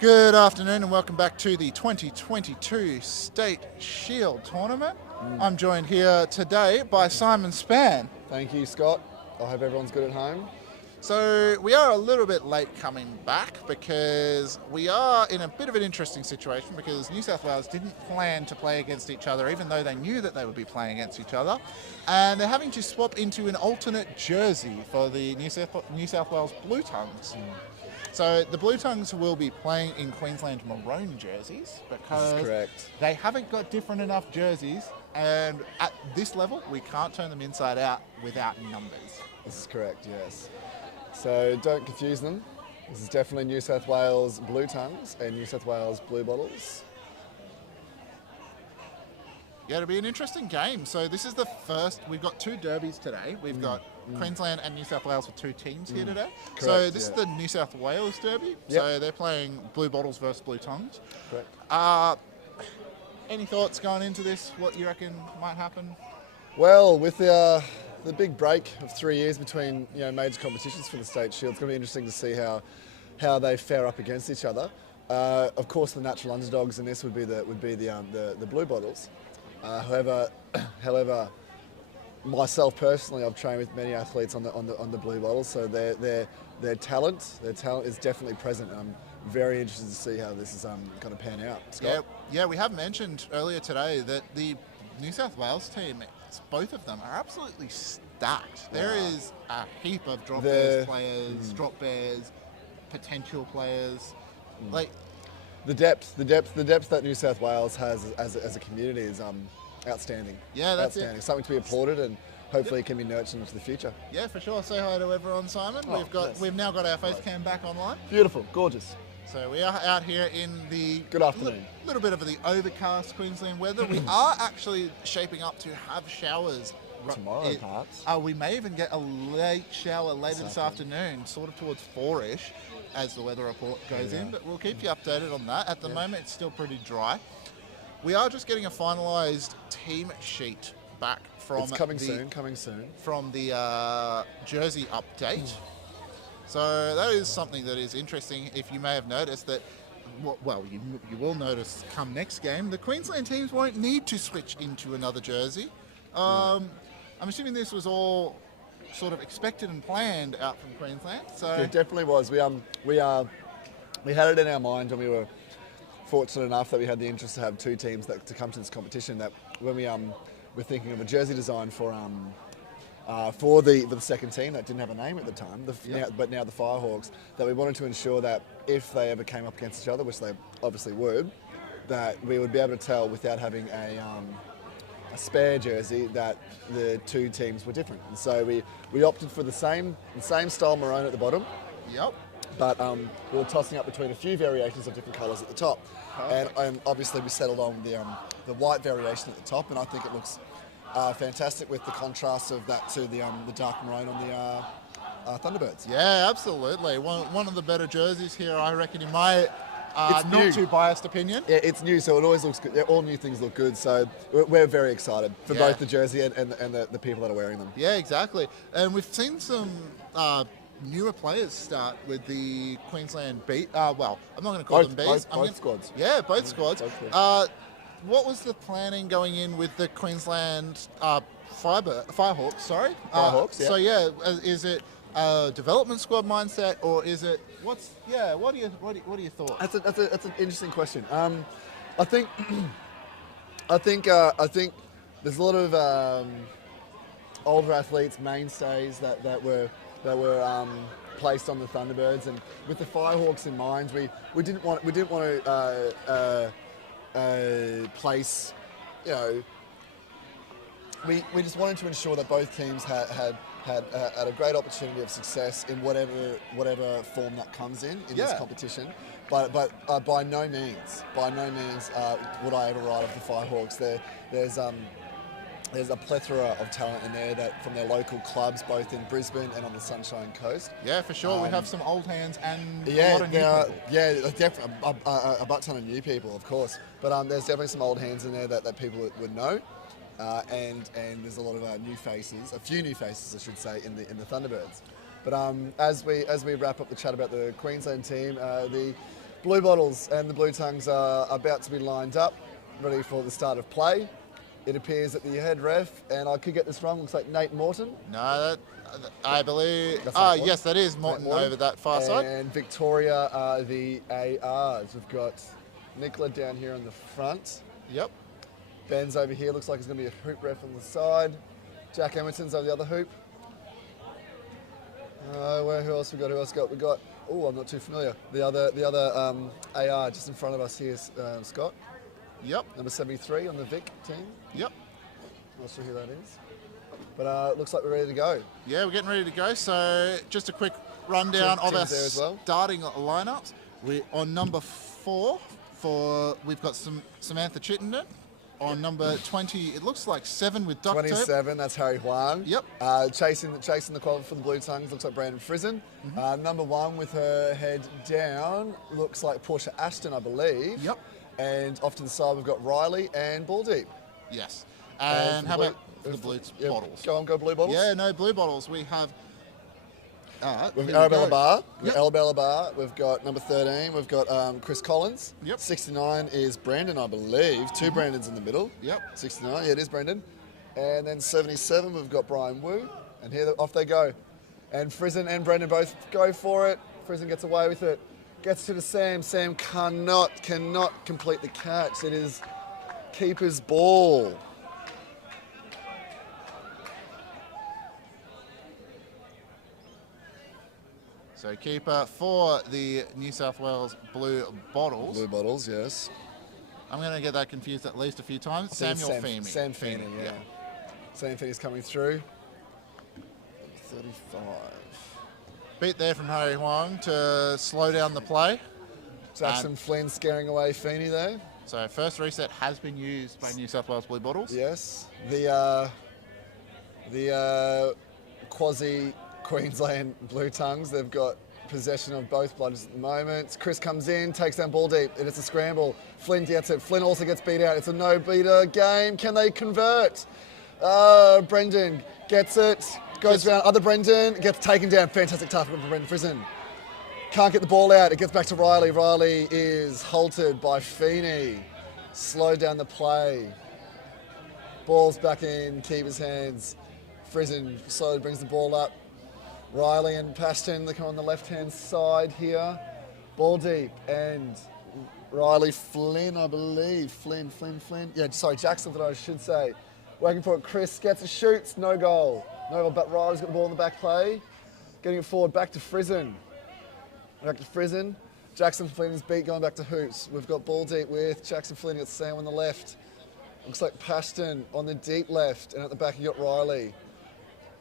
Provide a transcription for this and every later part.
Good afternoon and welcome back to the 2022 State Shield Tournament. I'm joined here today by Simon Spann. Thank you, Scott. I hope everyone's good at home. So we are a little bit late coming back because we are in a bit of an interesting situation because New South Wales didn't plan to play against each other even though they knew that they would be playing against each other, and they're having to swap into an alternate jersey for the New South Wales Bluetongues. So the Bluetongues will be playing in Queensland maroon jerseys because they haven't got different enough jerseys, and at this level we can't turn them inside out without numbers. This is correct, yes. So don't confuse them. This is definitely New South Wales Bluetongues and New South Wales Bluebottles. Yeah, it'll be an interesting game. So this is the first, we've got two derbies today. We've got Queensland and New South Wales with two teams here today. Correct, so this is the New South Wales derby. Yep. So they're playing Bluebottles versus Bluetongues. Correct. Any thoughts going into this? What you reckon might happen? Well, with the big break of 3 years between major competitions for the State Shield, it's going to be interesting to see how they fare up against each other. Of course, the natural underdogs in this would be the Bluebottles. However, myself personally, I've trained with many athletes on the Bluebottles, so their talent is definitely present. And I'm very interested to see how this is going to pan out. Scott? Yeah, we have mentioned earlier today that the New South Wales team, both of them, are absolutely stacked. There is a heap of drop bears players, drop bears, potential players. Like the depth that New South Wales has as a community is outstanding. Yeah, that's outstanding. it. Something to be applauded, and hopefully it can be nurtured into the future. Yeah, for sure. Say hi to everyone, Simon. We've now got our face cam back online. Beautiful, gorgeous. So we are out here in the Good afternoon. Little bit of the overcast Queensland weather. We are actually shaping up to have showers Tomorrow, perhaps. We may even get a late shower later this afternoon, sort of towards 4-ish, as the weather report goes in. But we'll keep you updated on that. At the moment, it's still pretty dry. We are just getting a finalised team sheet back from It's coming soon. From the jersey update. So that is something that is interesting. If you may have noticed that, well, you will notice come next game, the Queensland teams won't need to switch into another jersey. I'm assuming this was all sort of expected and planned out from Queensland. So It definitely was. We had it in our mind, and we were fortunate enough that we had the interest to have two teams to come to this competition. That when we were thinking of a jersey design for the second team that didn't have a name at the time, but now the Firehawks, that we wanted to ensure that if they ever came up against each other, which they obviously would, that we would be able to tell without having a spare jersey that the two teams were different. And so we opted for the same style maroon at the bottom. Yep. But we were tossing up between a few variations of different colours at the top. And obviously we settled on the white variation at the top, and I think it looks fantastic with the contrast of that to the dark maroon on the Thunderbirds. Yeah, absolutely. One of the better jerseys here, I reckon, in my It's not new. too biased opinion. Yeah, it's new, so it always looks good. All new things look good, so we're very excited for both the jersey and the people that are wearing them. Yeah, exactly. And we've seen some newer players start with the Queensland beat. Well, I'm not going to call them bees. Both squads. Yeah, both squads. Both squads. What was the planning going in with the Queensland Firehawks? Sorry, Firehawks. So yeah, is it a development squad mindset, or is it What are your thoughts? That's an interesting question. I think there's a lot of older athletes, mainstays that were placed on the Thunderbirds, and with the Firehawks in mind, we didn't want to place, we just wanted to ensure that both teams had a great opportunity of success in whatever form that comes in this competition. But by no means would I ever write off the Firehawks. There's a plethora of talent in there that from their local clubs, both in Brisbane and on the Sunshine Coast. Yeah, for sure. We have some old hands and a lot of new people. Yeah, definitely a butt ton of new people, of course. But there's definitely some old hands in there that people would know. And there's a lot of new faces, a few new faces, I should say, in the Thunderbirds. But as we wrap up the chat about the Queensland team, Bluebottles and the Bluetongues are about to be lined up, ready for the start of play. It appears that the head ref, and I could get this wrong, looks like Nate Morton. No, I believe. That's Nate Morton. Yes, that is Morton over that far side. And Victoria are the ARs. We've got Nicola down here on the front. Yep. Ben's over here, looks like he's going to be a hoop ref on the side. Jack Emerton's over the other hoop. Who else we got? We got. Oh, I'm not too familiar. The other AR just in front of us here is Scott. Yep. Number 73 on the Vic team. Yep. Not sure who that is. But it looks like we're ready to go. Yeah, we're getting ready to go. So just a quick rundown of our starting lineups. We're on number 4 we've got Samantha Chittenden. On number 20, it looks like 7 with duct tape. 27, that's Harry Huang. Yep. Chasing the quality for the Bluetongues looks like Brandon Frizen. Number 1 with her head down looks like Portia Ashton, I believe. Yep. And off to the side we've got Riley and Ball Deep. Yes. And how about the Bluebottles? Go Bluebottles. Yeah, no, Bluebottles. We have... We've Arabella Barr. Arabella Barr. We've got number 13. We've got Chris Collins. Yep. 69 is Brandon, I believe. 2 Brandons in the middle. Yep. 69, yeah, it is Brandon. And then 77, we've got Brian Wu. And here, off they go. And Frizen and Brandon both go for it. Frizen gets away with it. Gets to the Sam. Sam cannot complete the catch. It is keeper's ball. So keeper for the New South Wales Bluebottles. Bluebottles, yes. I'm going to get that confused at least a few times. Samuel Feeney. Sam Feeney, yeah. Sam Feeney's coming through. 35. Beat there from Harry Huang to slow down the play. Jackson Flynn scaring away Feeney there. So first reset has been used by New South Wales Bluebottles. Yes. The quasi Queensland Bluetongues, they've got possession of both bludgers at the moment. Chris comes in, takes down Ball Deep, and it's a scramble. Flynn gets it. Flynn also gets beat out. It's a no-beater game. Can they convert? Brendan gets it. Goes around. Other Brendan gets taken down. Fantastic tackle from Brendan Frizen. Can't get the ball out. It gets back to Riley. Riley is halted by Feeney. Slowed down the play. Ball's back in keeper's hands. Frizen slowly brings the ball up. Riley and Paston, they come on the left-hand side here. Ball deep, and Riley Flynn, I believe. Flynn. Yeah, sorry, Jackson, that I should say. Working for it, Chris gets it, shoots, no goal. No goal, but Riley's got the ball in the back play. Getting it forward, back to Frizen. Jackson Flynn is beat, going back to hoops. We've got ball deep with Jackson Flynn, got Sam on the left. Looks like Paston on the deep left, and at the back you got Riley.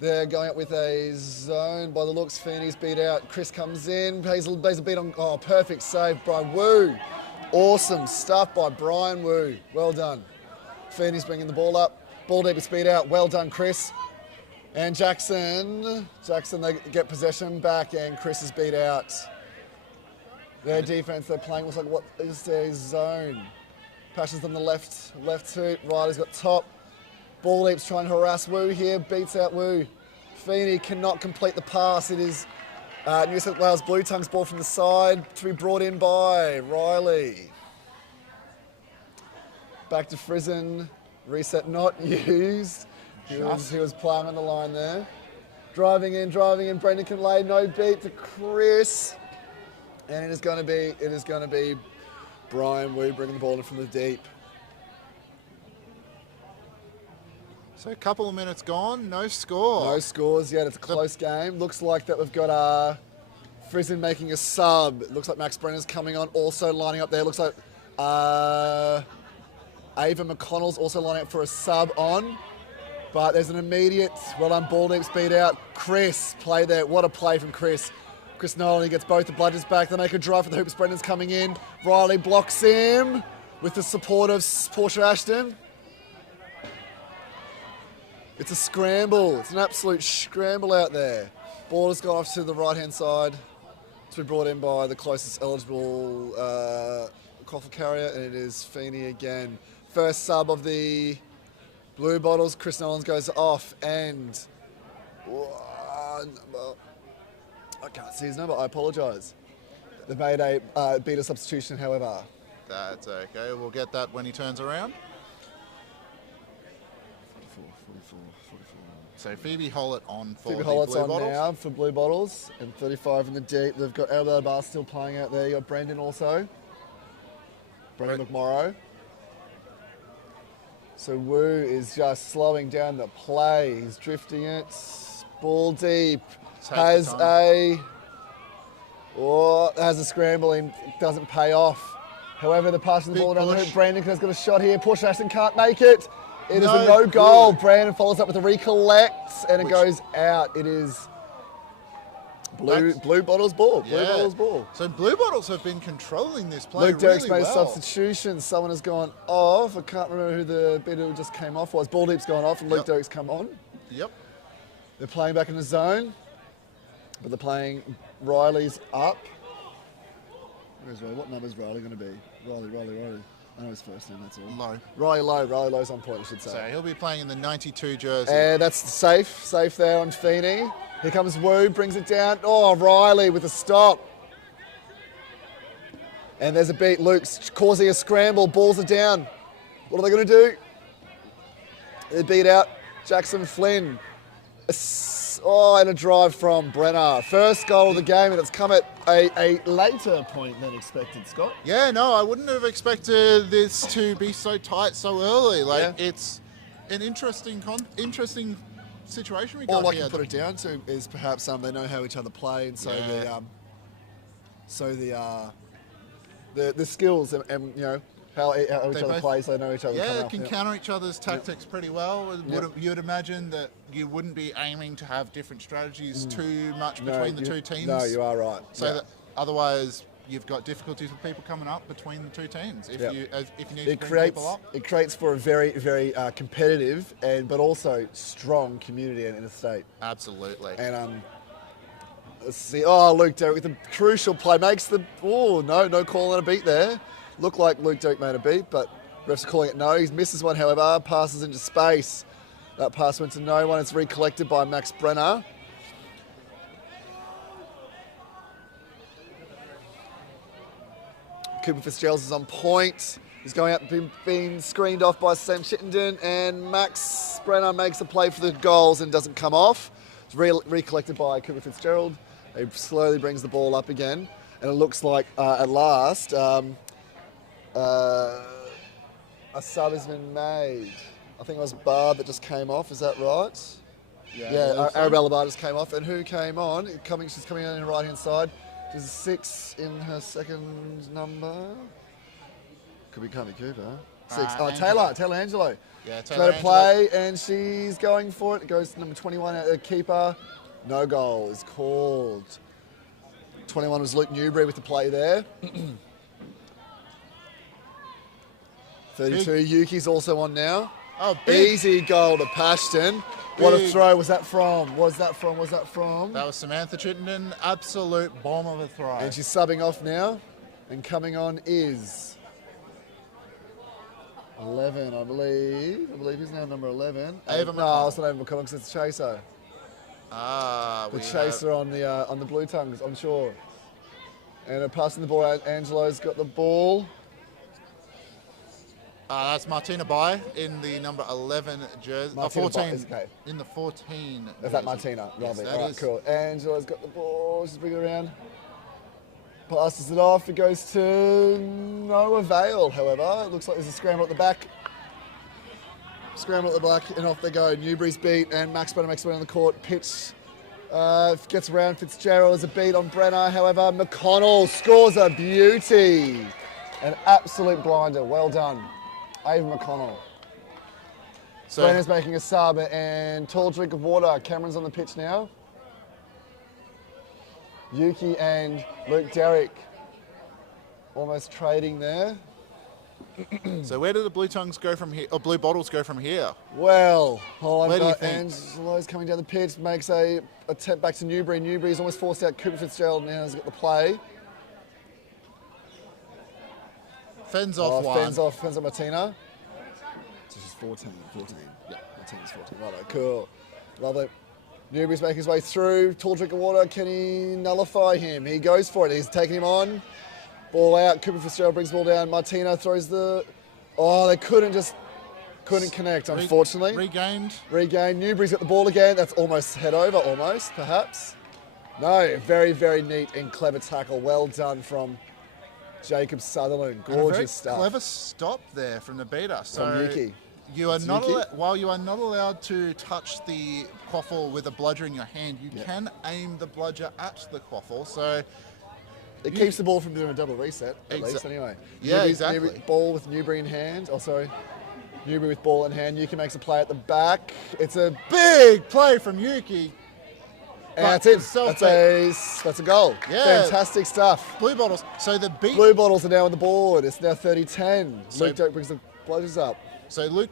They're going up with a zone. By the looks, Feeney's beat out. Chris comes in. Hazel beat on. Oh, perfect save by Wu. Awesome stuff by Brian Wu. Well done. Feeney's bringing the ball up. Ball deep is beat out. Well done, Chris. And Jackson, they get possession back, and Chris is beat out. Their defense, they're playing, looks like what is their zone. Passions on the left hoop. Riley's got top. Ball Leap's trying to harass Wu here, beats out Wu. Feeney cannot complete the pass. It is New South Wales Bluetongues ball from the side to be brought in by Riley. Back to Frizen. Reset not used. He was playing on the line there. Driving in. Brendan can lay no beat to Chris. And it is going to be Brian Wu bringing the ball in from the deep. So a couple of minutes gone, no score. No scores yet. It's a close game. Looks like that we've got Frizen making a sub. It looks like Max Brenner's coming on, also lining up there. Looks like Ava McConnell's also lining up for a sub on. But there's an immediate, well done, ball deep speed out. Chris, play there. What a play from Chris. Chris Nolan, he gets both the bludgers back. They make a drive for the hoops. Brendan's coming in. Riley blocks him with the support of Portia Ashton. It's a scramble. It's an absolute scramble out there. Ball has gone off to the right-hand side to be brought in by the closest eligible qualifier carrier, and it is Feeney again. First sub of the Bluebottles. Chris Nolans goes off, and I can't see his number. I apologise. They've made a beater substitution, however. That's okay. We'll get that when he turns around. 44. So Phoebe Hollett on for Phoebe the Hollett's on Bluebottles. now for Bluebottles, and 35 in the deep. They've got Elbow Bar still playing out there. You got Brendan also. Brendan McMorrow. So Wu is just slowing down the play. He's drifting it. Ball deep. Has a scramble and doesn't pay off. However, the pass of the ball down the hoop. Brandon has got a shot here. Push Ashton can't make it. It is a no goal. Brandon follows up with a recollect and it goes out. It is Bluebottles ball. Yeah. Bluebottles ball. So Bluebottles have been controlling this play Luke really Derrick's made well. a substitution. Someone has gone off. I can't remember who the bit who just came off was. Ball deep's gone off and Luke Derrick's come on. Yep. They're playing back in the zone, but they're playing Riley's up. Where's Riley? What number's Riley going to be? Riley. I know his first name, that's all. Low. Riley Low's on point, I should say. So he'll be playing in the 92 jersey. And that's safe there on Feeney. Here comes Wu, brings it down. Oh, Riley with a stop. And there's a beat. Luke's causing a scramble. Balls are down. What are they going to do? They beat out Jackson Flynn. And a drive from Brenner. First goal of the game, and it's come at a later point than expected, Scott. Yeah, no, I wouldn't have expected this to be so tight so early. It's an interesting situation we got All I here. can put it down to is perhaps they know how each other play, and so the skills and you know how each other plays, they know each other. Yeah, they can counter each other's tactics pretty well. You'd imagine that you wouldn't be aiming to have different strategies too much between the two teams. No, you are right. So that otherwise you've got difficulties with people coming up between the two teams if you need to bring people up. It creates for a very, very competitive but also strong community in the state. Absolutely. And let's see. Oh, Luke Derrick with a crucial play makes the. Oh no call on a beat there. Looked like Luke Derrick made a beat, but refs are calling it no. He misses one, however, passes into space. That pass went to no one. It's recollected by Max Brenner. Cooper Fitzgerald is on point. He's going out, being screened off by Sam Chittenden, and Max Brenner makes a play for the goals and doesn't come off. It's recollected by Cooper Fitzgerald. He slowly brings the ball up again, and it looks like at last a sub has been made. I think it was Barb that just came off. Is that right? Yeah, Arabella Barr just came off. And who came on? She's coming on the right-hand side. There's a 6 in her second number. Could be Cooper. 6. Taylor Angelo. Yeah, Taylor play, and she's going for it. It goes to number 21 at the keeper. No goal is called. 21 was Luke Newbury with the play there. 32, Yuki's also on now. Oh, big. Easy goal to Pashton. What a throw was that from? Was that from? That was Samantha Chittenden. Absolute bomb of a throw. And she's subbing off now. And coming on is 11, I believe. I believe he's now number 11. Ava No, it's not Ava McConnell because it's Chaser. The Chaser on the Bluetongues, I'm sure. And passing the ball out. Angelo's got the ball. That's Martina Bai in the number 11 jersey. 14. In the 14. Is that Martina? Yes, Lovely. that All right, is. cool. Angela's got the ball. She's bringing it around. Passes it off. It goes to no avail, however. It looks like there's a scramble at the back. Scramble at the back, and off they go. Newbury's beat, and Max Brenner makes it on the court. Pitch gets around. Fitzgerald is a beat on Brenner. However, McConnell scores a beauty. An absolute blinder. Well done. Ava McConnell. So Brenner's making a sub and tall drink of water. Cameron's on the pitch now. Yuki and Luke Derrick almost trading there. So where do the Bluetongues go from here? Or Bluebottles go from here? Well, Where do you think? Angelo's coming down the pitch, makes a attempt back to Newbury. Newbury's almost forced out Cooper Fitzgerald, now has got the play. Fens off one. Fens off Martina. So she's 14. Yeah, Martina's 14. Right, cool. Lovely. Newbury's making his way through. Tall drink of water. Can he nullify him? He goes for it. He's taking him on. Ball out. Cooper Fitzgerald brings the ball down. Martino throws the... Oh, they couldn't connect, unfortunately. Regained. Newbury's got the ball again. That's almost head over, almost, perhaps. No, very, very neat and clever tackle. Well done from Jacob Sutherland. Gorgeous stuff. Clever stop there from the beater. So From Yuki. You are not while you are not allowed to touch the quaffle with a bludger in your hand, you can aim the bludger at the quaffle. So it keeps the ball from doing a double reset, at least, anyway. Yeah, exactly. Ball with Newbury in hand. Oh, sorry. Newbury with ball in hand. Yuki makes a play at the back. It's a big play from Yuki. And that's it. That's a goal. Yeah. Fantastic stuff. Bluebottles. So the beat. Bluebottles are now on the board. It's now 30-10. Luke Doak brings the bludgers up. So Luke,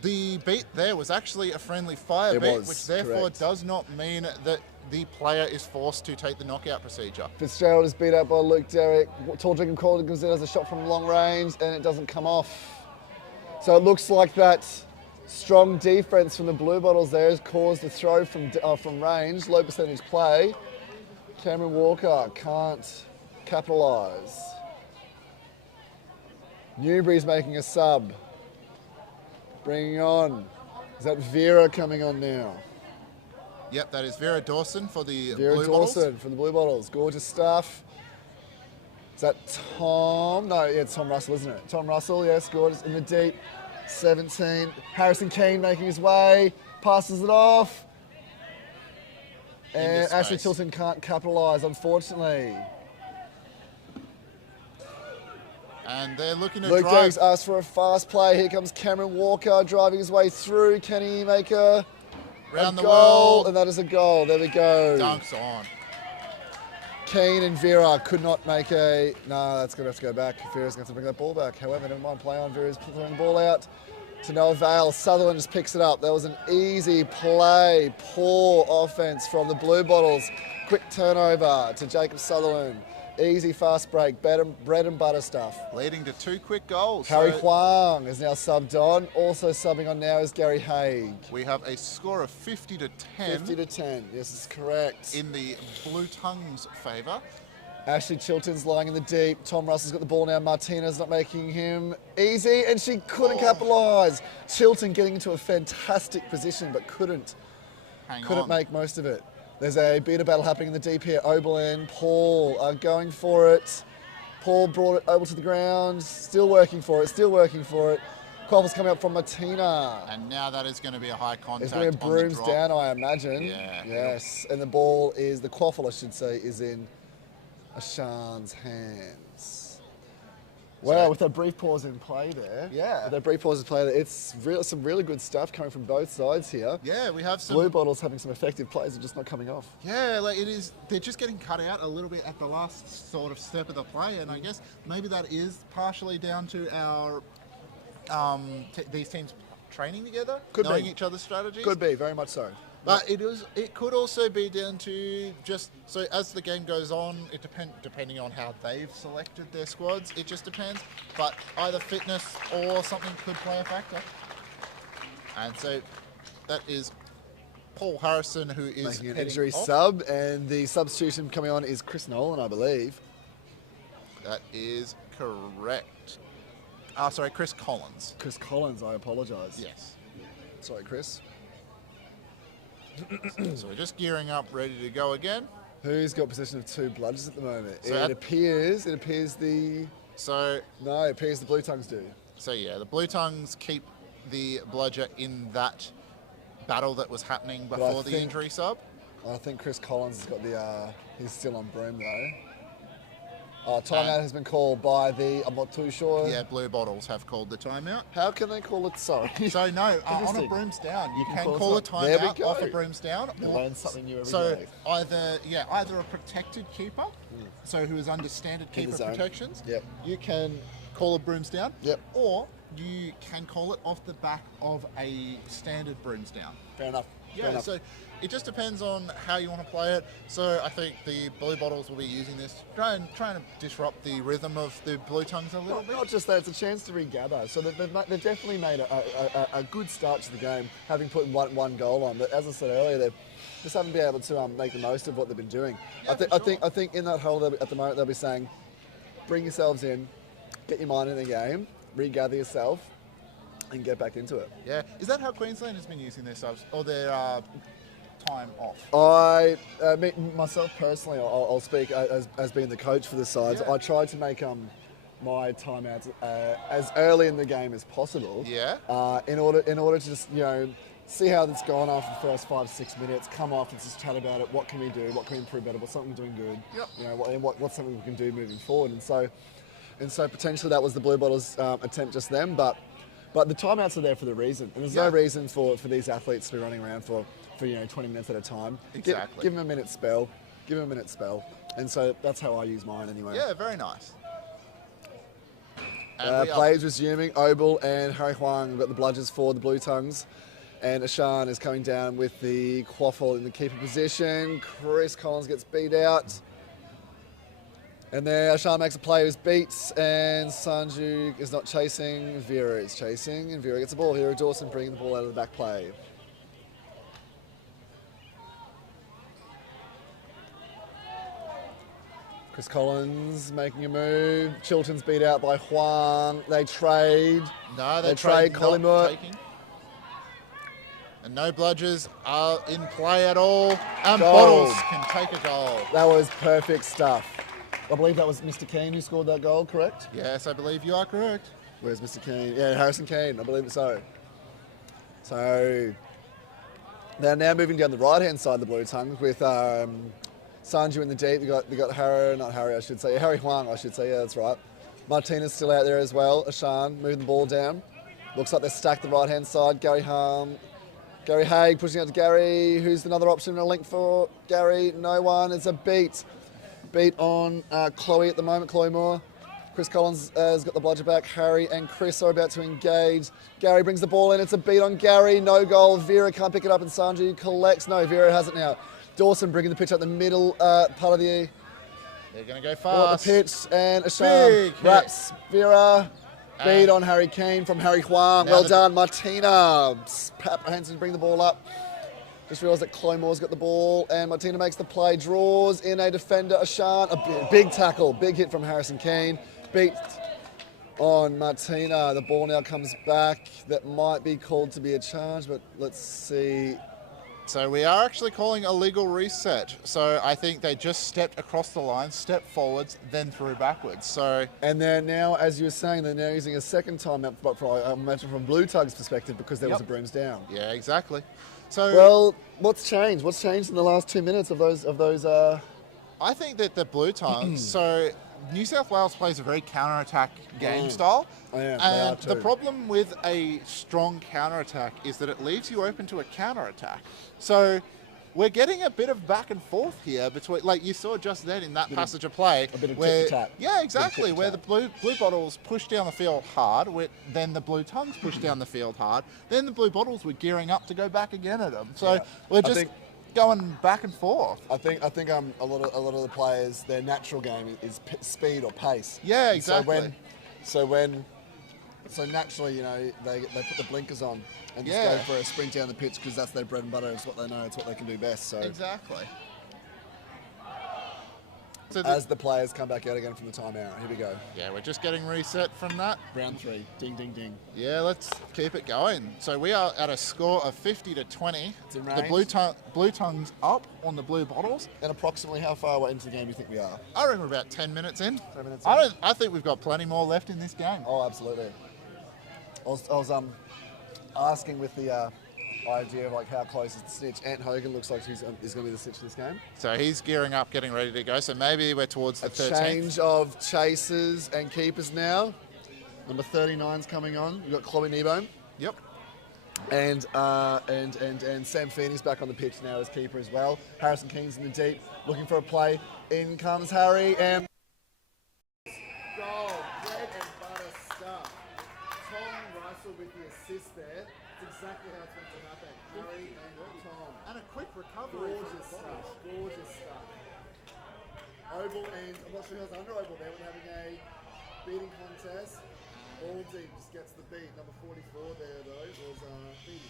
the beat there was actually a friendly fire beat, which therefore does not mean that the player is forced to take the knockout procedure. Fitzgerald is beat up by Luke Derrick. Tall Drink Calder comes in as a shot from long range, and it doesn't come off. So it looks like that strong defense from the Bluebottles there has caused a throw from range, low percentage play. Cameron Walker can't capitalise. Newbury's making a sub. Bringing on. Is that Vera coming on now? Yep, that is Vera Dawson for the Bluebottles. Vera Dawson for the Bluebottles. Gorgeous stuff. Is that Tom? No, yeah, it's Tom Russell, isn't it? Tom Russell, yes, gorgeous. In the deep. 17. Harrison Keane making his way. Passes it off. And Ashley Tilton can't capitalise, unfortunately. And they're looking to Luke drive. Doakes asked for a fast play. Here comes Cameron Walker driving his way through. Can he make a goal? And that is a goal. There we go. Dunks on. Keane and Vera could not make a... No, that's going to have to go back. Vera's going to have to bring that ball back. However, never mind. Play on. Vera's throwing the ball out to no avail. Sutherland just picks it up. That was an easy play. Poor offense from the Bluebottles. Quick turnover to Jacob Sutherland. Easy, fast break, bread and butter stuff. Leading to 2 quick goals. Harry Huang is now subbed on. Also subbing on now is Gary Haig. We have a score of 50-10. 50-10, yes, that's correct. In the Bluetongues' favour. Ashley Chilton's lying in the deep. Tom Russell's got the ball now. Martina's not making him easy, and she couldn't capitalise. Chilton getting into a fantastic position, but couldn't make most of it. There's a beater battle happening in the deep here. Oberlin, Paul are going for it. Paul brought it over to the ground. Still working for it. Quaffle's coming up from Martina. And now that is going to be a high contact. It's going to be brooms down, I imagine. Yeah. Yes. And the ball is, the quaffle, I should say, is in Ashan's hands. Wow, with a brief pause in play there. Yeah. With a brief pause in play there, it's some really good stuff coming from both sides here. Yeah, we have some... Bluebottles having some effective plays are just not coming off. Yeah, like it is, they're just getting cut out a little bit at the last sort of step of the play, and I guess maybe that is partially down to our, these teams training together, knowing each other's strategies. Could be, very much so. But it could also be down to just, so as the game goes on, depending on how they've selected their squads, it just depends. But either fitness or something could play a factor. And so that is Paul Harrison, who is making an injury sub, and the substitution coming on is Chris Nolan, I believe. That is correct. Sorry, Chris Collins. Chris Collins, I apologise. Yes. Sorry, Chris. So we're just gearing up, ready to go again. Who's got possession of 2 bludgers at the moment? So it appears the Bluetongues do. So yeah, the Bluetongues keep the bludger in that battle that was happening before the injury sub. I think Chris Collins has got he's still on broom though. Timeout has been called by I'm not too sure. Yeah, Bluebottles have called the timeout. How can they call it? Sorry. So no, on a brooms down, you can call a timeout off a brooms down. You learn something new every day. Either a protected keeper, so who is under standard keeper protections. Yep. You can call a brooms down. Yep. Or you can call it off the back of a standard Brimstone. Fair enough. Fair Yeah, enough. so it just depends on how you want to play it. So I think the Bluebottles will be using this, trying to disrupt the rhythm of the Bluetongues a little bit. Not just that, it's a chance to regather. So they've definitely made a good start to the game, having put one goal on. But as I said earlier, they just haven't been able to make the most of what they've been doing. Yeah, I think in that hole at the moment they'll be saying, bring yourselves in, get your mind in the game, regather yourself, and get back into it. Yeah, is that how Queensland has been using their subs or their time off? Myself personally, I'll speak as being the coach for the sides. Yeah. I tried to make my timeouts as early in the game as possible. Yeah. In order to just see how it's gone after the first 5-6 minutes. Come off and just chat about it. What can we do? What can we improve better? What's something we're doing good? Yep. What's something we can do moving forward? And so potentially that was the Bluebottles' attempt just then, but the timeouts are there for the reason, and there's no reason for these athletes to be running around for 20 minutes at a time. Exactly. Give them a minute spell. And so that's how I use mine anyway. Yeah, very nice. And Plays resuming. Obel and Harry Huang have got the bludgers for the Bluetongues. And Ashan is coming down with the quaffle in the keeper position. Chris Collins gets beat out. And there Ashan makes a play who's beats, and Sanju is not chasing. Vera is chasing, and Vera gets the ball. Vera Dawson bringing the ball out of the back play. Chris Collins making a move. Chilton's beat out by Huang. They trade. No, they trade Collingwood. taking. And no bludgers are in play at all. And Goal. Bottles can take a goal. That was perfect stuff. I believe that was Mr. Keane who scored that goal, correct? Yes, I believe you are correct. Where's Mr. Keane? Yeah, Harrison Keane, I believe so. So they're now moving down the right-hand side of the Bluetongues with Sanju in the deep. They got Harry Huang, I should say. Yeah, that's right. Martinez still out there as well. Ashan moving the ball down. Looks like they're stacked the right-hand side. Gary Haig pushing out to Gary. Who's another option? A link for Gary? No one. It's a beat. Beat on Chloe at the moment, Chloe Moore. Chris Collins has got the bludger back. Harry and Chris are about to engage. Gary brings the ball in. It's a beat on Gary. No goal. Vera can't pick it up and Sanju collects. No, Vera has it now. Dawson bringing the pitch up the middle part of the... They're going to go ball at fast. the pitch, and Ashan wraps Vera. Beat on Harry Keane from Harry Huang. Well done, Martina. Pat Hansen bring the ball up. Just realised that Chloe Moore's got the ball, and Martina makes the play, draws in a defender, Ashan. A big tackle, big hit from Harrison Keane. Beat on Martina. The ball now comes back. That might be called to be a charge, but let's see. So we are actually calling a legal reset. So I think they just stepped across the line, stepped forwards, then threw backwards. So and they're now, as you were saying, they're now using a second time out, but I imagine from Bluetongues' perspective because there was a brooms down. Yeah, exactly. So well, what's changed? What's changed in the last 2 minutes of those? I think that the Bluetongues. So New South Wales plays a very counter-attack game style. And the problem with a strong counter-attack is that it leaves you open to a counter-attack. So we're getting a bit of back and forth here between, like you saw just then in that passage of play. A bit of where, tit-to-tat. yeah, exactly. Where the Bluebottles pushed down the field hard, then the Bluetongues pushed down the field hard, then the Bluebottles were gearing up to go back again at them. So we're just going back and forth. I think a lot of the players, their natural game is speed or pace. Yeah, exactly. So naturally, they put the blinkers on and just go for a sprint down the pitch because that's their bread and butter. It's what they know. It's what they can do best. So exactly. So as the players come back out again from the timeout, here we go. Yeah, we're just getting reset from that. Round 3. Ding, ding, ding. Yeah, let's keep it going. So we are at a score of 50-20. It's in the Bluetongues up on the Bluebottles. And approximately how far away into the game do you think we are? I reckon we're about 10 minutes in. 10 minutes in. I think we've got plenty more left in this game. Oh, absolutely. I was asking with the idea of like how close is the snitch. Ant Hogan looks like he's going to be the snitch in this game. So he's gearing up, getting ready to go. So maybe we're towards the 13th. Change of chasers and keepers now. Number 39's coming on. We've got Chloe Kneebone. Yep. And Sam Feeney's back on the pitch now as keeper as well. Harrison Keane's in the deep, looking for a play. In comes Harry and goal, bread and butter stuff. Tom exactly how it's meant to happen. Harry and Tom. And a quick recovery. Gorgeous stuff. Gorgeous stuff. Oval and I'm not sure who's under Oval there. We're having a beating contest. Baldy just gets the beat. Number 44 there though was Phoebe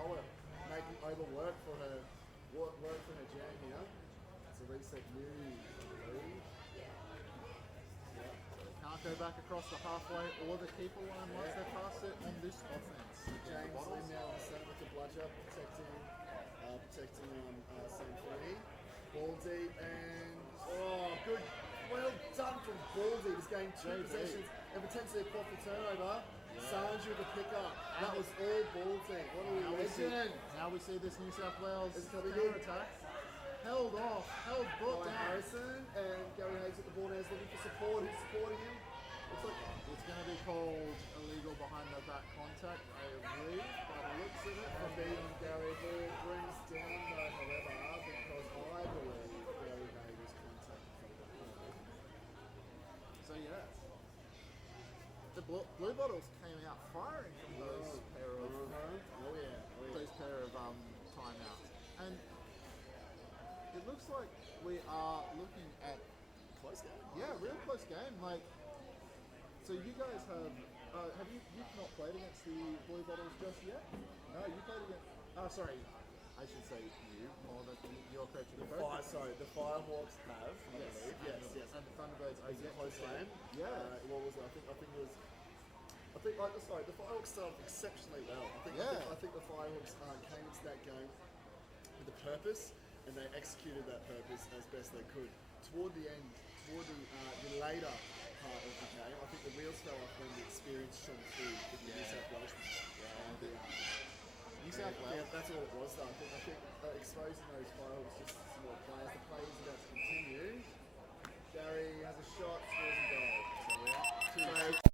Hollett making Oval work for her jam here. It's a reset new. Can't go back across the halfway or the keeper line once they pass it on this offense. James Lynn now on the centre with the bludger, protecting Sanfini. Baldy and good, well done from Baldy. He's gained 2 possessions and potentially a quarter turnover. Sanju with the pickup. That was all Baldy. What a legend! Now we see this New South Wales It's coming counter in. attack. Held brought Ryan down. Harrison and Gary Hayes at the ball now is looking for support. Who's supporting him? Looks like It's going to be called illegal behind the back contact, I believe, by the looks of it. a beat on Gary Ball brings down though, however, because I believe Gary Hayes was contacted from the ball. So yeah, the Bluebottles came out firing from those pair of Oh yeah. those pair of timeouts, and it looks like we are looking at Close game. real close game. Like, so you guys have you've not played against the Bluebottles just yet? No, you played against. Sorry, I should say you more than you're coaching the coach. The Firehawks have, I believe. Yes. And the Thunderbirds are It's a yet close to play. game. Yeah. What was it? I think it was. The Firehawks started exceptionally well. I think the Firehawks came into that game with a purpose, and they executed that purpose as best they could. Toward the later part of the game, I think the wheels fell off when the experience shone through with the New South Wales. New South Wales. Yeah, that's all it was though. I think exposing those Firehawks just some more players. The play is about to continue. Gary has a shot, scores a goal. So we're up 2-2.